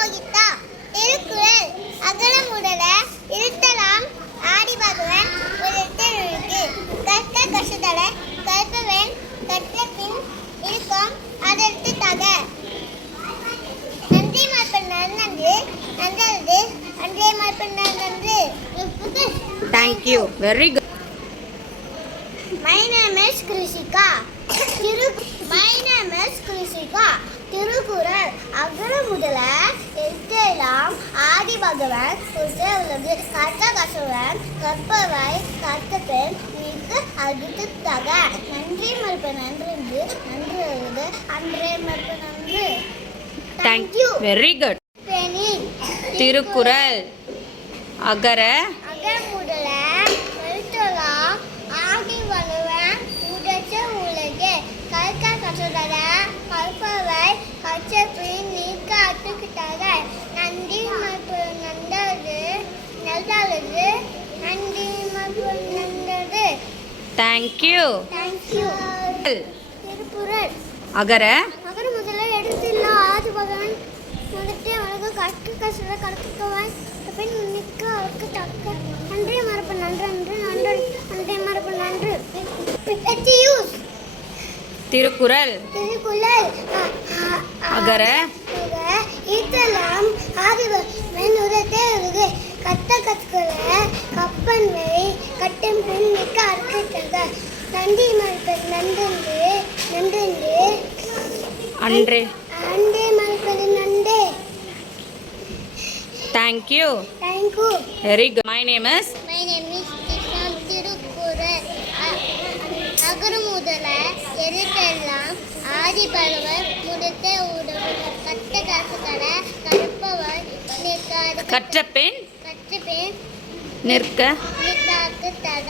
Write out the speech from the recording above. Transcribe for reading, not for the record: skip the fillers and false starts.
மோகித்தா. திருக்குறள் அகர முதல இருத்தலாம் ஆதி பகவன் முதற்றே உலகு. கற்க கசடற கற்பவன் கற்ற பின் இருக்கும் அதற்கு தக. நன்றி மறப்பது நன்று நன்றது அன்றே மறப்பது நன்று. Thank you. Very good. My name is Krishika. My name is Krishika. Thirukkural அகர முதல எழுத்தெல்லாம் ஆதி பகவன் முதற்றே உலகு. கற்க கசடற கற்பவை கற்ற பின் நிற்கு அதற்கு தக. நன்றி மறப்பது நன்று நன்றது அன்றே மறப்பது நன்று. Thank you. Very good. Thirukkural அகர முதல எழுத்தெல்லாம் ஆதி பகவன் முதற்றே உலகு. கற்க கசடற கற்பவை கற்ற பின் நிற்கு அதற்கு தக. நன்றி மறப்பது நன்றது நல்தது நன்றி மறப்பது நன்றது. Thank you. திருக்குறள் அகர அகர முதல எழுத்தெல்லாம் ஆதி பகவன் முதற்றே உலகு. கற்க கசடற கற்பவை பின் நிற்கு அதற்கு தக்க. நன்றி மறப்பது நன்று அன்றே மறப்பது நன்று. திருக்குறள் திருக்குறள் அகர ஈட்டலாம் ஆதி பகவன் முதற்றே உலகு. கற்க கசடற கற்பவை கற்ற பின் நிற்கு அதற்கு தக. நன்றி மறப்பது நன்றென்று அன்றே. அன்றே மறப்பது நன்றே. Thank you. Very good. My name is My name is Krishna. Thirukkural அகர முதல எழுத்தெல்லாம் ஆதி பகவன் முதற்றே உலகு. கற்க கசடற கற்பவை கற்ற பின் கற்ற பின் நிற்க நிற்கு தக.